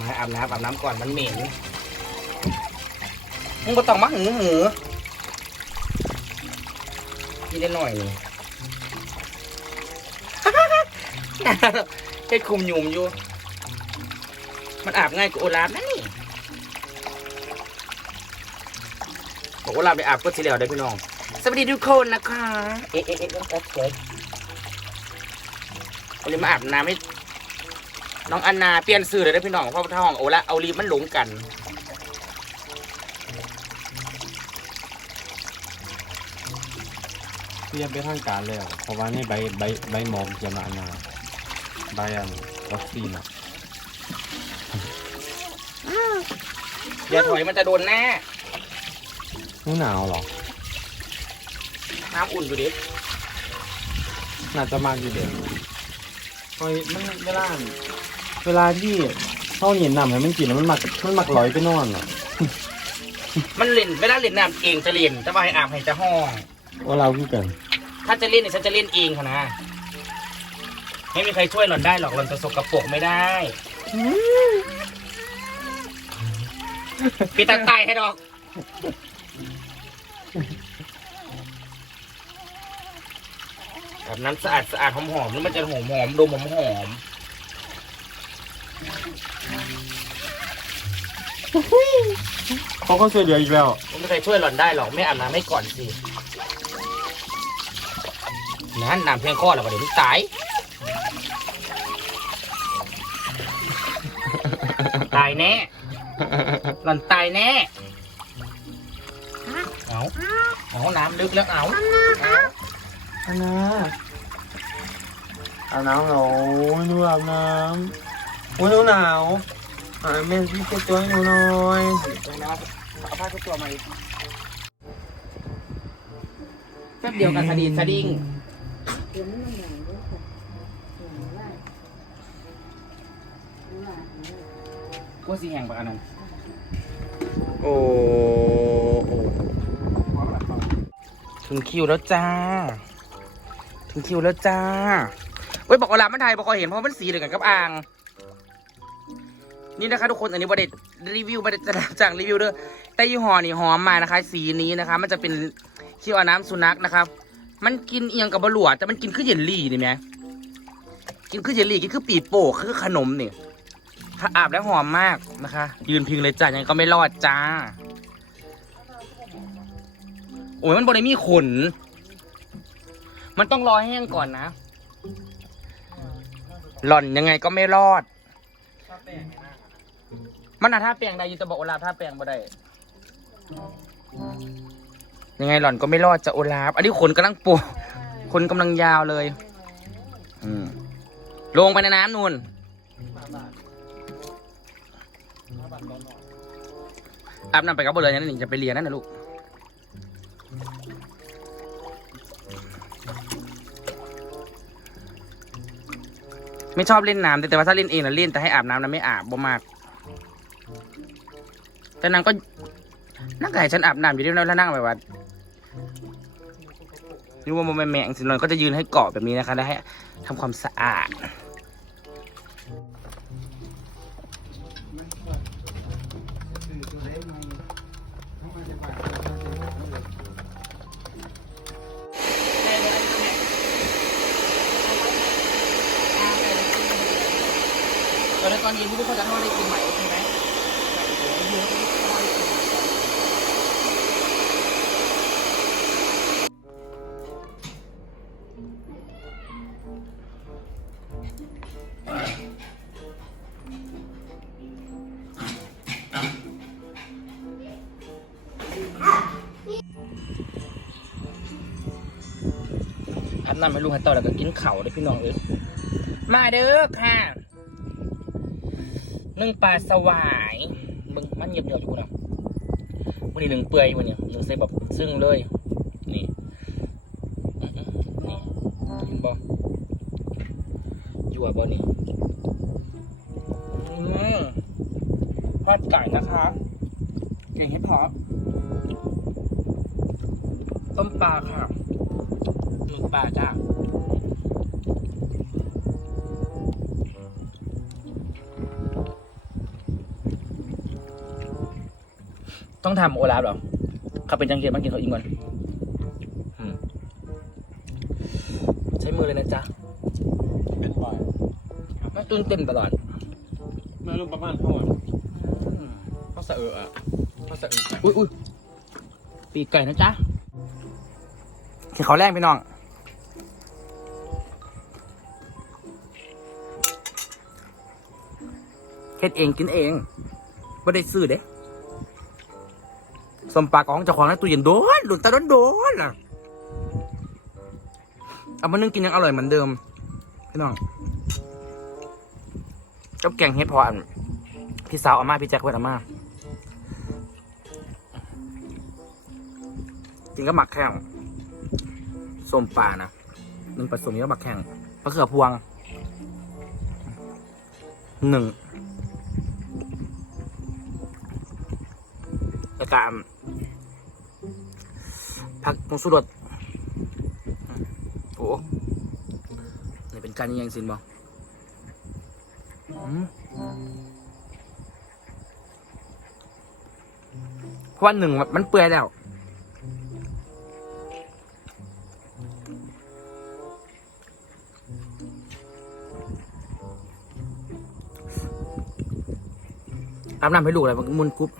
มาอาบน้ำอาบน้ำก่อนมันเหม็นมึงก็ต้องมาหือหือกินได้หน่อยหนึงเฮ็ดคุมยุมอยู่ มันอาบง่ายกว่าโอลาฟนะนี่บอกโอลาฟไปอาบก็ทีเดียวได้พี่น้อง สวัสดีทุกคนนะคะ เอ๊ะเอ๊ะเอ๊ะเอ๊ะเอ๊ะเอ๊ะวันนี้มาอาบน้ำให้ น้องอันนาเปลี่ยนสื่อเลยได้อพี่น้องเพราะว่าถ้าห้องโอละเอารีบมันหลงกัน เตรียมไปทางการแล้ว เพราะว่านี่ใบใบใบหมอมจะมานาใบอันวัคซีนอะอย่าถอยมันจะโดนแน่ไม่หนาวหรอ น้ำอุ่นดูดิน่าจะมากอยู่เด็กเฮ้ยมันเวลา เวลาที่เข้าเย็นน้ำให้มันกินแล้วมันหมักมันหมักลอยไปนอนอะมันเล่นเวลาเล่นน้ำเองจะเล่นแต่ว่าให้อาบให้จะห้อง ว่าเราคือกัน ถ้าจะเล่นเนี่ยฉันจะเล่นเองค่ะนะ ไม่มีใครช่วยหล่อนได้หรอกหล่อนจะสกปรกไม่ได้ปีตาตายให้ดอก แบบนั้นสะอาดสะอาดหอมหอมๆแล้วมันจะหอมหอมๆดมหอมหอม เขาก็ช่วยเหลืออีกแล้วๆไม่มีใครช่วยหล่อนได้หรอกไม่อาบน้ำให้ก่อนสินั่นน้ำเพียงข้อแล้วก็เดี๋ยวมันตาย ตายแน่ หล่อนตายแน่ เอาเอาน้ำลึกแล้วเอาอันนะอาบน้ำเหรอโอ้ยหนูอาบน้ำโอ้ยหนูหนาวอ่าแม่พี่เช็ดตัวให้หนูหน่อยตรงน้ำเอาผ้าเช็ดตัวมาอีกแป๊บเดียวกันสะดีดสะดิ้งว่าสีแห่งปะอันนั้นโอ้โอ้ถึงคิวแล้วจ้า ถึงคิวแล้วจ้าเว้ยบอกว่าลามันไทยบอกว่าเห็นเพราะมันสีเดียวกันกับอ่าง นี่นะคะทุกคนอันนี้บไดรีวิวบไดจะจากรีวิวเด้อแต่ยี่ห้อนี่หอมมานะคะ สีนี้นะคะ มันจะเป็นคิวอาน้ำสุนัขนะครับ มันกินเอียงกับบะหลวดแต่มันกินคือเยลลี่นี่ไหมกินคือเยลลี่กินคือปีโป้คือขนมนี่ถ้าอาบแล้วหอมมากนะคะ ยืนพิงเลยจ้ายังก็ไม่รอดจ้า โอ้ยมันบริมีขน มันต้องรอแห้งก่อนนะ หล่อนยังไงก็ไม่รอด มันอาท่าแปลงได้อยูแตะบอกโอลาฟท่าแปลงบ่ได้ยังไงหล่อนก็ไม่รอดจะโอลาฟอันนี้ขนกำลังปูขนกำลังยาวเลย อืมลงไปในน้ำนูนอาบน้ำไปกับบ่เลยนั่นนี่จะไปเรียนนั่นนะลูกไม่ชอบเล่นน้ำแต่แต่ว่าถ้าเล่นเองนะเล่นแต่ให้อาบน้ำนะไม่อาบบ่มาก แต่นางก็นั่งไก่ฉันอาบน้ำอยู่ที่นั่นแล้วนั่งแบบว่านี่ว่ามันแมงสินอนก็จะยืนให้เกาะแบบนี้นะคะแล้วให้ทำความสะอาดตอนนี้ตอนย็นที่ทุกคนจะทอดได้กินไหม น้ำให้ลูกให้เต่าแล้วก็กินเข่าวด้วยพี่น้องเอ้ยมาเด้อค่ะนึ่งปลาสวายมึงมันเงียบเดียวอยู่นะวันนี้หนึ่งเปื่อยวันนี้หนึ่งใส่แบบซึ่งเลยนี่นี่กินบ่ยั่วบ่นี่อืมทอดไก่นะคะเก่งให้พอปต้มปลาค่ะ หมึกป่าจ้าต้องทำโอลาฟเหรอขับเป็นจังเกียร์มันกินเขาอีกก่อนใช้มือเลยนะจ๊ะเป็นบ่อยมันจุนเต็มตลอดมื่อลูประมาณเท่าไหร่เขาสะเอออะเขาสะเอออุ้ยอุ้ยปีกไก่นะจ๊ะ ที่เขาแรงพี่น้องเฮ็ดเองกินเองไม่ได้ซื้อเด้สมปากของเจ้าของในตู้เย็นโดนหลุนตาโดนโดนล่ะเอามานึ่งกินยังอร่อยเหมือนเดิมพี่น้องกับแกงเฮ็ดพออันพี่สาวอาม่าพี่แจ็คเวทอาม่ากินก็หมักแข้ง ส้มปลานะมันผสมนี้ก็หมักแข้งมะเขือพวงหนึ่งแล้วก็ผักผงสุรสโอ้นี่เป็นการยังสินบอืมเพราะว่าหนึ่งมันเปื่อยแล้ว อาบน้ำให้ลูกอะไรมันมุนกรุ๊บ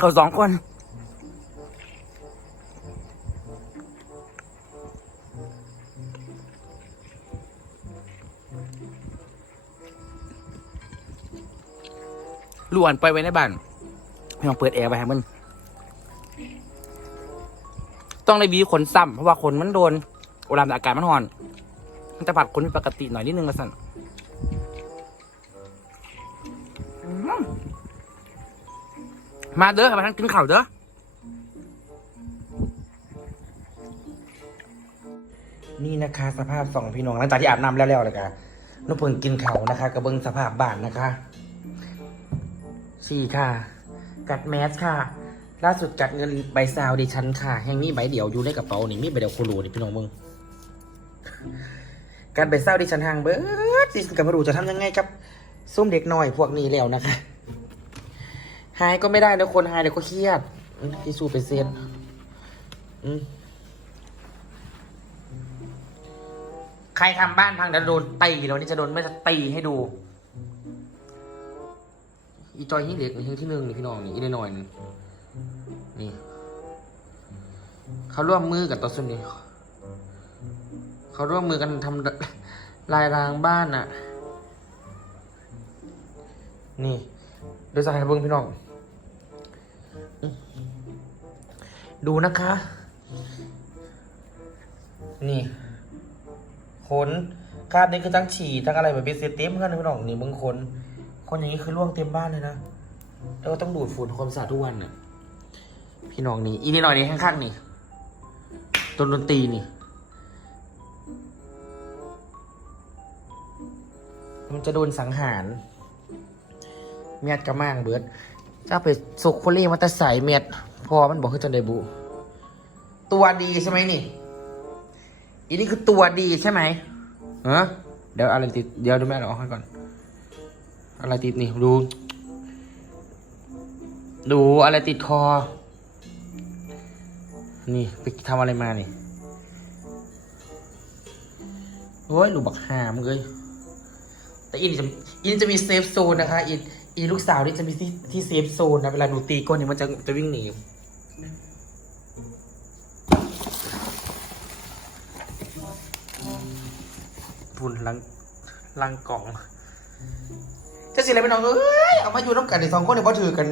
เขาสองคน ล้วนไปไว้ในบ้านพี่ลองเปิดแอร์ไปให้มัน ต้องได้วีขนซ้ำเพราะว่าขนมันโดนเวลาอากาศมันร้อน มันจะผัดขนเป็นปกติหน่อยนิดนึงก็สั่นมาเด้อมาทั้งกินข้าวเด้อนี่นะคะ สภาพสองพี่น้องหลังจากที่อาบน้ำแล้วแล้วเลยค่ะนุเพิ่งกินเขาวนะคะกระเบิงสภาพบ้านนะคะ สี่ค่ะ กัดแมสค่ะ ล่าสุดกัดเงินใบซาวดิฉันค่ะ แห่งนี้ใบเดียวอยู่ในกระเป๋านี่มีใบเดียวโคโลนี่พี่น้องมึงกัดใบซาวดิฉันห่างเบิร์ดดิฉันกับมาดูจะทำยังไงกับซุ่มเด็กน้อยพวกนี้แล้วนะคะหายก็ไม่ได้นะคนหายเดี๋ยวก็เครียดที่สู้ไปเซ็นใครทำบ้านพังเดี๋ยวโดนตีเดี๋ยวนี้จะโดนไม่จะตีให้ดู อีจอยหิ้งเหล็กนี่หิ้งที่หนึ่งนี่พี่น้องนี่อีกหน่อยนี่ เขาร่วมมือกับตัวสุนี่เขาร่วมมือกันทำลายรางบ้านน่ะ นี่เดี๋ยวจะให้เบิ้งพี่น้อง ดูนะคะ นี่ขนคาดนี้คือทั้งฉี่ทั้งอะไรแบบเบสเต็มกันนพี่น้องนี่มึงขน คนอย่างนี้คือล่วงเต็มบ้านเลยนะ แล้วก็ต้องดูดฝุ่นความสะอาดทุกวันน่ะพี่น้องนี่อีนี่หน่อยนี่ข้างๆนี่ต้นดนตรีนี่มันจะโดนสังหาร เมียดกระมังเบิดเจ้าไปสุกโคเล่มาแต่ใส่เมียด พอมันบอกให้จนได้บุ ตัวดีใช่ไหมนี่ อีนี่คือตัวดีใช่ไหมเออเดี๋ยวอะไรติด เดี๋ยวดูแม่เราออกให้ก่อน อะไรติดนี่ดู ดูอะไรติดคอ นี่ไปทำอะไรมานี่โอ้ยลูกบักหามเลย แต่อีนี่จะอีนี่จะมีเซฟโซนนะคะอีอีลูกสาวนี่จะมีที่ที่เซฟโซนนะเวลาหนูตีก้นเนี่ยมันจะจะวิ่งหนีพุ่นลังลังกล่อง สิอะไรไปน้องเอ้ยเอามาอยู่น้ำกันในสองคนเนี่ยพอถือกัน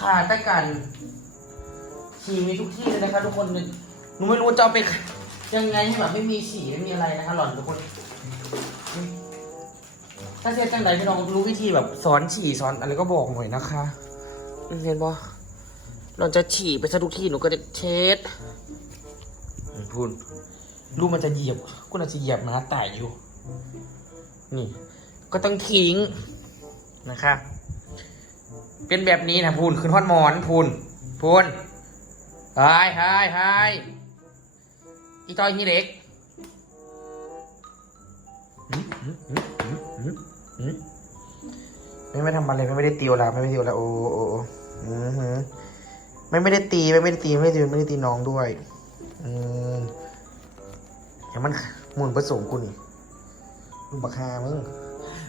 ขาดแต่กันฉี่มีทุกที่เลยนะคะทุกคนหนูไม่รู้จะเอาไปยังไงให้แบบไม่มีฉี่ไม่มีอะไรนะคะหล่อนทุกคน ถ้าเซตจังไหนพี่น้องรู้วิธีแบบสอนฉี่สอนอะไรก็บอกหน่อยนะคะเห็นปะเราจะฉี่ไปซะทุกที่หนูก็จะเช็ดพูดดูมันจะเหยียบกูน่าจะเหยียบม้าตายอยู่ นี่ ก็ต้องทิ้ง นะคะเป็นแบบนี้นะพูนขึ้นฮอดหมอนพูนพูนไฮไฮไฮอีตอยนี่เล็กไม่ไม่ทำอะไรไม่ไม่ได้ตีโอลาไม่ไม่ได้ตีโอลาโอ้โอ้โออือหือไม่ไม่ได้ตีไม่ไม่ได้ตีไม่ได้ตีไม่ได้ตีน้องด้วย อืมเห็นมันหมุนผสมกูนี่ลูกบักฮามึง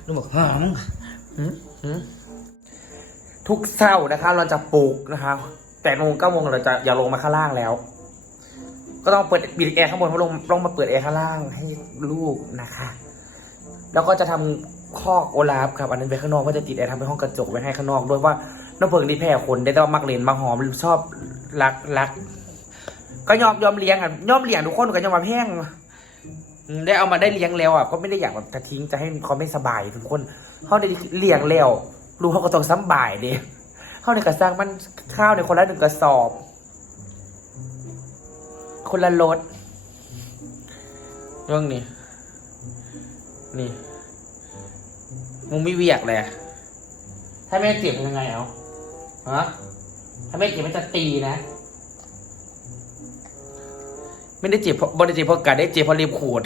ลูกบักฮามึงหืมหืม ทุกเช้านะคะ เราจะปลูกนะคะแปดโมงเก้าโมงเราจะอย่าลงมาข้างล่างแล้ว ก็ต้องเปิดปิดแอร์ข้างบนเพราะลงลงมาเปิดแอร์ข้างล่างให้ลูกนะคะ แล้วก็จะทำคอกโอลาฟครับอันนั้นไปข้างนอกก็จะติดแอร์ทำเป็นห้องกระจกไว้ให้ข้างนอกด้วยว่าน้องเพิงนี่แพ้คนได้แต่ว่ามักเลนมาหอมชอบรักรักก็ยอมยอมเลี้ยงอะยอมเลี้ยงทุกคนก็ยอมมาแพง ได้เอามาได้เลี้ยงแล้วอะก็ไม่ได้อยากแบบจะทิ้งจะให้เขาไม่สบายทุกคนเขาได้เลี้ยงแล้วลูกเขาก็ต้องซ้ำบ่ายเด้เขาในกระซังมันข้าวในคนละหนึ่งกระสอบ คนละรถเรื่องนี้นี่มึงไม่เวียกเลยถ้าแม่เจ็บยังไงเอาฮะถ้าแม่เจ็บมันจะตีนะ ไม่ได้เจ็บเพราะบริเจ็บเพราะกัดได้เจ็บเพราะเล็บขูด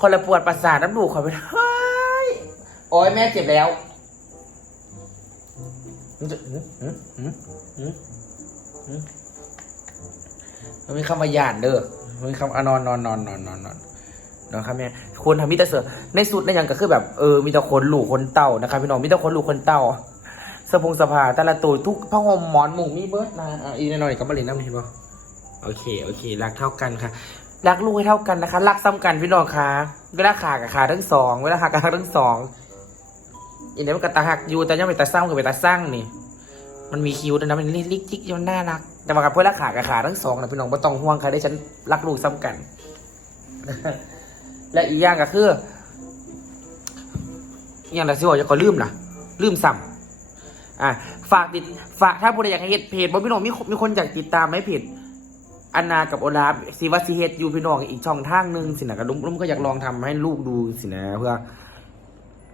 คนละปวดประสาทน้ำดูขอไปเฮ้ยโอ้ยแม่เจ็บแล้วมันมีคำว่าหยาดเด้อมันมีคำอนอนนอนนอนนอนนอนนอนนอนครับแม่คนทำมิตรเสือในสุดในย่างก็คือแบบเออมีแต่คนหลูกคนเต่านะครับพี่น้องมีแต่คนหลูกคนเต่าสะพงสภาแต่ละตัวทุกผ้าห่มหมอนหมุงมีเบิร์ดนะอะอีกหน่อยก็มาเล่นน้ำเห็นปะ โอเค โอเค รักเท่ากันค่ะ รักลูกให้เท่ากันนะคะ รักซ้ำกันพี่น้องค่ะ เวลาขากับขาทั้งสอง เวลาขากับขาทั้งสองอันนี้มันกระตาหักอยู่แต่ยังเป็นตาสร้างกับเป็นตาสร้างนี่ มันมีคิ้วด้วยนะมันลิกจิกมันน่ารัก แต่ว่ากับเพื่อนรักขากับขาทั้งสองนะพี่น้องไม่ต้องห่วงค่ะได้ฉันรักลูกซ้ำกัน และอีกอย่างก็คืออย่างไรสิบอกจะก็ลืมนะลืมซ้ำอะฝากติดฝากถ้าผู้ใดอยากให้เห็นเพจบอกพี่น้องมีมีคนอยากติดตามไหมเพจ อันนากับโอลาฟซีวัซีเฮดอยู่พี่น้องอีกช่องทางหนึ่งสินะกับลุงลุงก็อยากลองทำให้ลูกดูสินะเพื่อ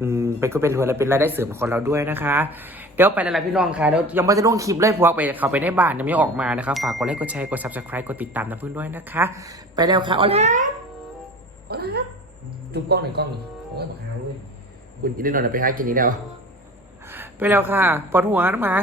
อืมเป็นก็เป็นเพื่อและเป็นรายได้เสริมของเราด้วยนะคะ เดี๋ยวไปแล้วล่ะพี่น้องค่ะเดี๋ยวยังไม่ได้ลงคลิปเลยพวกไปเขาไปในบ้านยังไม่ออกมานะคะฝากกดไลค์กดแชร์กด subscribe กดติดตามนะเพื่อนด้วยนะคะ ไปแล้วค่ะโอลาฟโอลาฟจุ๊บกล้องหน่อยกล้องหนึ่งโอ้ยบอกหาเว้ยคุณอีกนิดหน่อยนะไปหากินนี้แล้ว ไปแล้วค่ะปวดหัวนะหมา